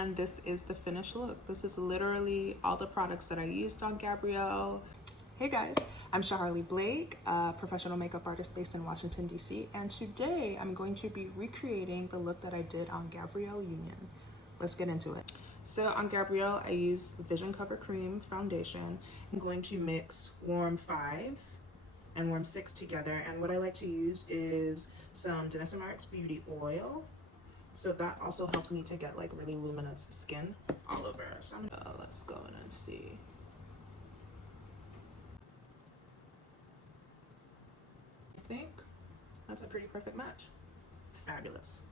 and this is the finished look. This is literally all the products that I used on Gabrielle. Hey guys, I'm Shaharlee Blake, a professional makeup artist based in Washington, D.C. And today I'm going to be recreating the look that I did on Gabrielle Union. Let's get into it. So on Gabrielle, I use Vision Cover Cream Foundation. I'm going to mix Warm 5 and Warm 6 together. And what I like to use is some Danessa Myricks Beauty oil. So that also helps me to get like really luminous skin all over. So let's go in and see. I think that's a pretty perfect match. Fabulous.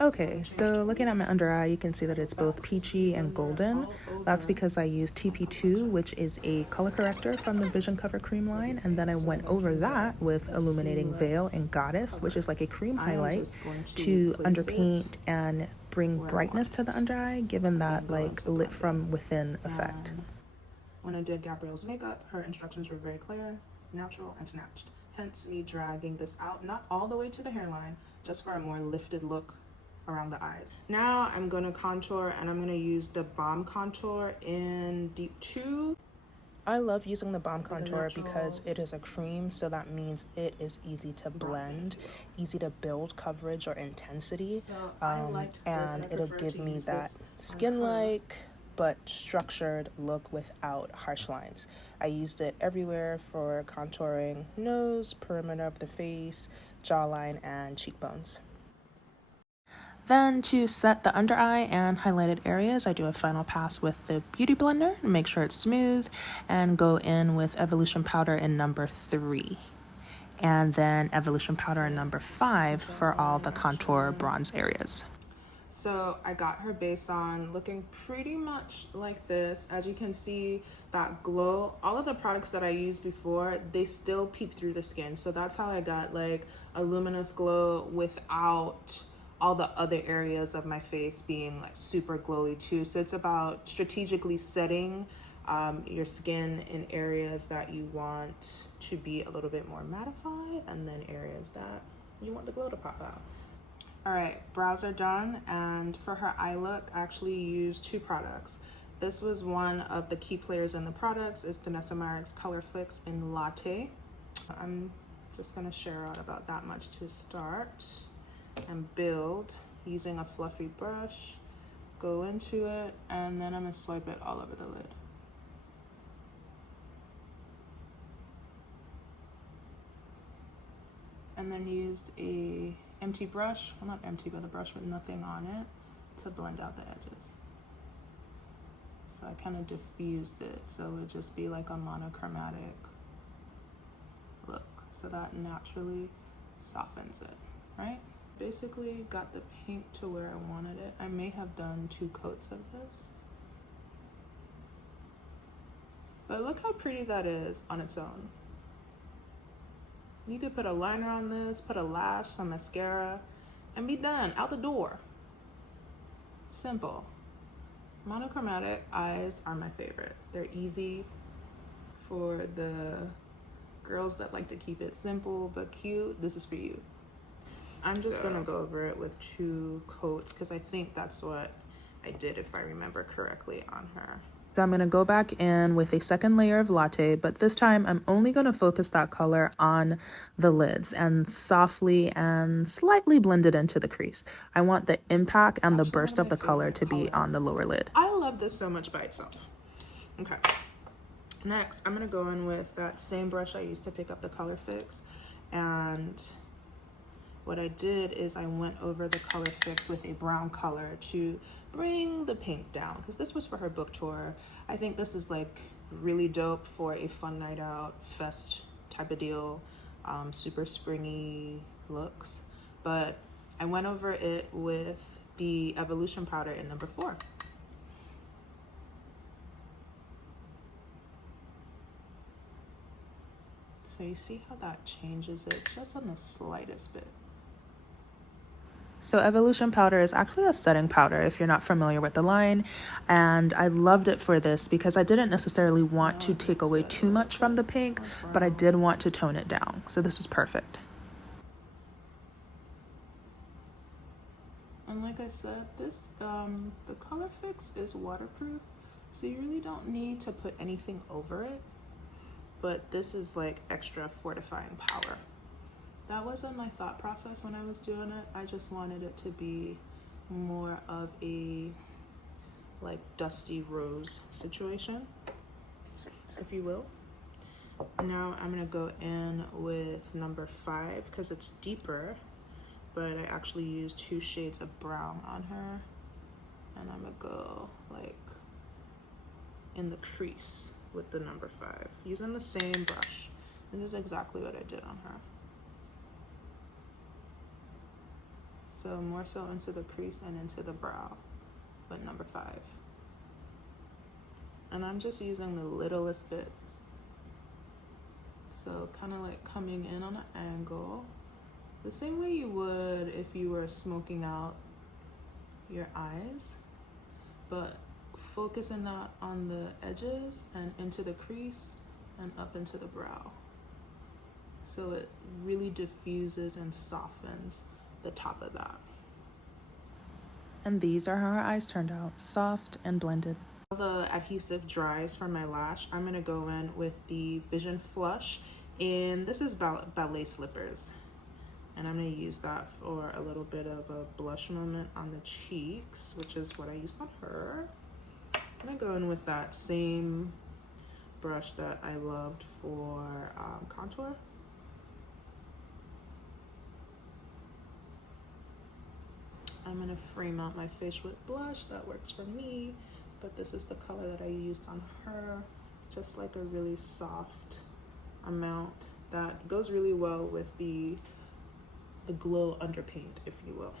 Okay, so looking at my under eye, you can see that it's both peachy and golden. That's because I used TP2, which is a color corrector from the Vision Cover Cream line, and then I went over that with Illuminating Veil and Goddess, which is like a cream highlight to underpaint and bring brightness to the under eye, given that like lit from within effect. When I did Gabrielle's makeup, her instructions were very clear, natural, and snatched. Hence me dragging this out, not all the way to the hairline, just for a more lifted look around the eyes. Now I'm going to contour, and I'm going to use the Balm Contour in Deep 2. I love using the Balm Contour because it is a cream, so that means it is easy to blend, easy to build coverage or intensity, and it'll give me that skin-like but structured look without harsh lines. I used it everywhere for contouring nose, perimeter of the face, jawline, and cheekbones. Then to set the under eye and highlighted areas, I do a final pass with the Beauty Blender and make sure it's smooth, and go in with Evolution Powder in number 3. And then Evolution Powder in number 5 for all the contour bronze areas. So I got her base on looking pretty much like this. As you can see, that glow, all of the products that I used before, they still peep through the skin. So that's how I got like a luminous glow without all the other areas of my face being like super glowy too. So it's about strategically setting your skin in areas that you want to be a little bit more mattified, and then areas that you want the glow to pop out. All right, brows are done, and for her eye look, I actually used 2 products. This was one of the key players in the products. It's Danessa Myricks Color Fix in Latte. I'm just gonna share out about that much to start and build using a fluffy brush. Go into it, and then I'm gonna swipe it all over the lid. And then used a empty brush, well not empty, but a brush with nothing on it, to blend out the edges. So I kind of diffused it, so it would just be like a monochromatic look. So that naturally softens it, right? Basically got the pink to where I wanted it. I may have done 2 coats of this. But look how pretty that is on its own. You could put a liner on this, put a lash, some mascara, and be done, out the door. Simple. Monochromatic eyes are my favorite. They're easy for the girls that like to keep it simple but cute. This is for you. I'm just gonna go over it with 2 coats because I think that's what I did, if I remember correctly, on her. So I'm going to go back in with a second layer of Latte, but this time I'm only going to focus that color on the lids and softly and slightly blend it into the crease. I want the impact and the burst of the color to be on the lower lid. I love this so much by itself. Okay. Next, I'm going to go in with that same brush I used to pick up the Color Fix, and what I did is I went over the Color Fix with a brown color to bring the pink down, because this was for her book tour. I think this is like really dope for a fun night out, fest type of deal, super springy looks. But I went over it with the Evolution Powder in number 4. So you see how that changes it just on the slightest bit. So Evolution Powder is actually a setting powder if you're not familiar with the line, and I loved it for this because I didn't necessarily want to take away too much from the pink, but I did want to tone it down. So this was perfect. And like I said, this the color fix is waterproof, so you really don't need to put anything over it, but this is like extra fortifying power. That wasn't my thought process when I was doing it. I just wanted it to be more of a like dusty rose situation, if you will. Now I'm gonna go in with number 5 because it's deeper, but I actually used 2 shades of brown on her, and I'm gonna go like in the crease with the number 5 using the same brush. This is exactly what I did on her. So more so into the crease and into the brow with number 5. And I'm just using the littlest bit. So kind of like coming in on an angle, the same way you would if you were smoking out your eyes, but focusing that on the edges and into the crease and up into the brow. So it really diffuses and softens the top of that. And these are how our eyes turned out, soft and blended. The adhesive dries from my lash, I'm gonna go in with the Vision Flush, and this is ballet slippers, and I'm gonna use that for a little bit of a blush moment on the cheeks, which is what I used on her. I'm gonna go in with that same brush that I loved for contour. I'm gonna frame out my face with blush. That works for me, but this is the color that I used on her. Just like a really soft amount that goes really well with the glow underpaint, if you will.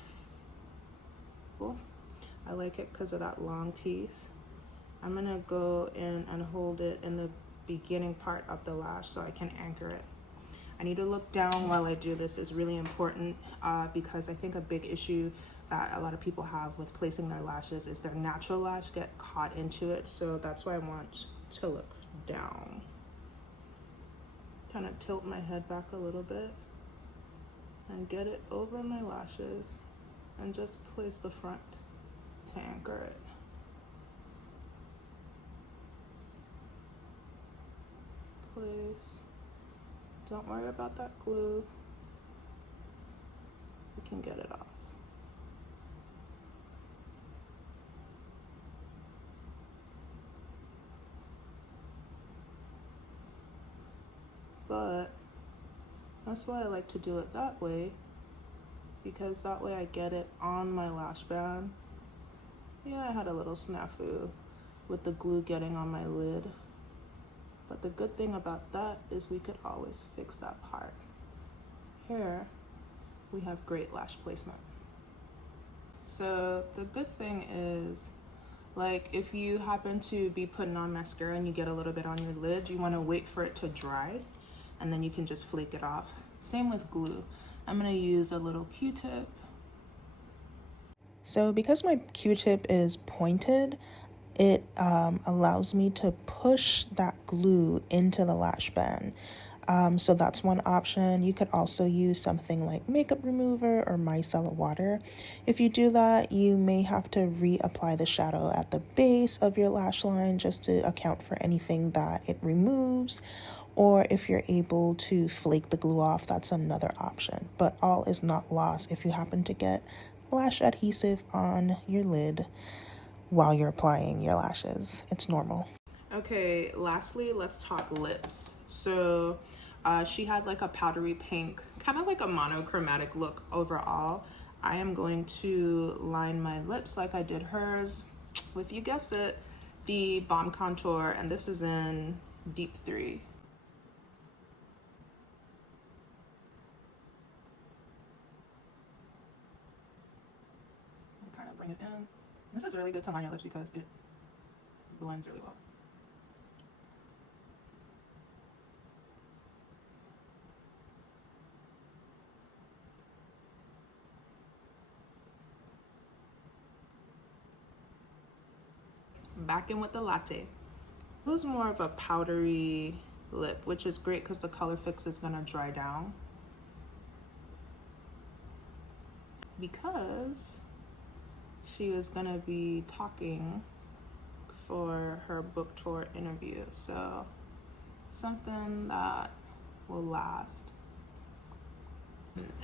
Cool. I like it because of that long piece. I'm gonna go in and hold it in the beginning part of the lash so I can anchor it. I need to look down while I do this. Is really important because I think a big issue that a lot of people have with placing their lashes is their natural lash get caught into it. So that's why I want to look down. Kind of tilt my head back a little bit and get it over my lashes and just place the front to anchor it. Place. Don't worry about that glue. We can get it off. But that's why I like to do it that way, because that way I get it on my lash band. Yeah, I had a little snafu with the glue getting on my lid, but the good thing about that is we could always fix that part. Here we have great lash placement. So the good thing is, like, if you happen to be putting on mascara and you get a little bit on your lid, you want to wait for it to dry and then you can just flake it off. Same with glue. I'm gonna use a little Q-tip. So because my Q-tip is pointed, it allows me to push that glue into the lash band. So that's one option. You could also use something like makeup remover or micellar water. If you do that, you may have to reapply the shadow at the base of your lash line just to account for anything that it removes. Or if you're able to flake the glue off, that's another option. But all is not lost if you happen to get lash adhesive on your lid while you're applying your lashes. It's normal. Okay, lastly, let's talk lips. So she had like a powdery pink, kind of like a monochromatic look overall. I am going to line my lips like I did hers with, you guess it, the Bomb Contour, and this is in Deep 3. Kind of bring it in. This is really good to line your lips because it blends really well. Back in with the latte. It was more of a powdery lip, which is great because the color fix is gonna dry down. Because she was gonna be talking for her book tour interview. So something that will last.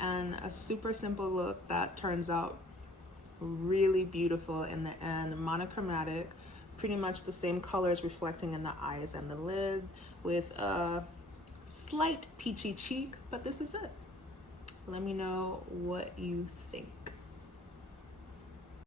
And a super simple look that turns out really beautiful in the end. Monochromatic, pretty much the same colors reflecting in the eyes and the lid, with a slight peachy cheek, but this is it. Let me know what you think.